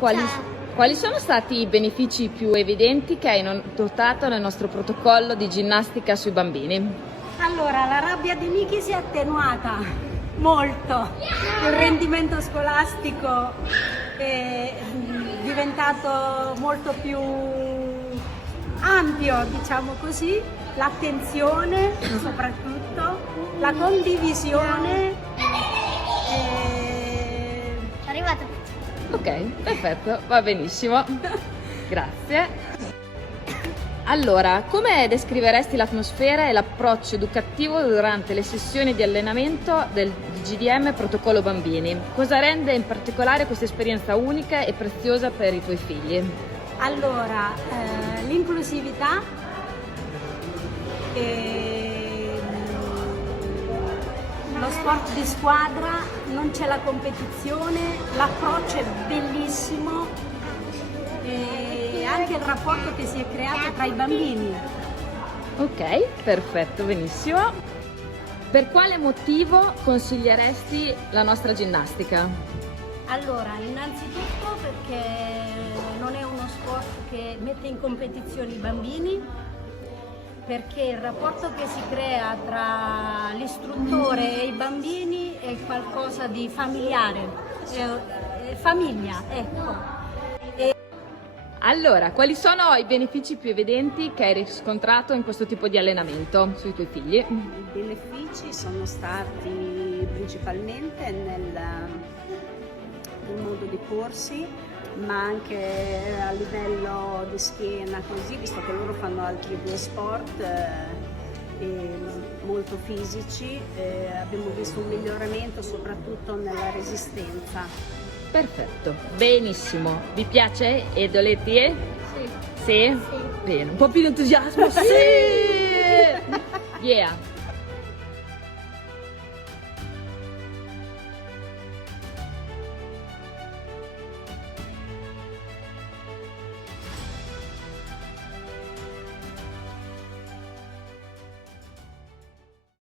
Quali sono stati i benefici più evidenti che hai notato nel nostro protocollo di ginnastica sui bambini? Allora, la rabbia di Miki si è attenuata molto, il rendimento scolastico è diventato molto più ampio, diciamo così, l'attenzione soprattutto, la condivisione. È arrivata. Ok, perfetto, va benissimo. Grazie. Allora, come descriveresti l'atmosfera e l'approccio educativo durante le sessioni di allenamento del GDM Protocollo Bambini? Cosa rende in particolare questa esperienza unica e preziosa per i tuoi figli? Allora, l'inclusività, lo sport di squadra, non c'è la competizione, l'approccio è bellissimo e anche il rapporto che si è creato tra i bambini. Ok, perfetto, benissimo. Per quale motivo consiglieresti la nostra ginnastica? Allora, innanzitutto perché non è uno sport che mette in competizione i bambini, perché il rapporto che si crea tra l'istruttore e i bambini è qualcosa di familiare, è famiglia, ecco. Allora, quali sono i benefici più evidenti che hai riscontrato in questo tipo di allenamento sui tuoi figli? I benefici sono stati principalmente nel modo di porsi, ma anche a livello di schiena, così, visto che loro fanno altri due sport molto fisici, abbiamo visto un miglioramento soprattutto nella resistenza. Perfetto, benissimo. Vi piace Edoletti? Sì. Sì? Sì. Bene, un po' più di entusiasmo? Sì! Yeah!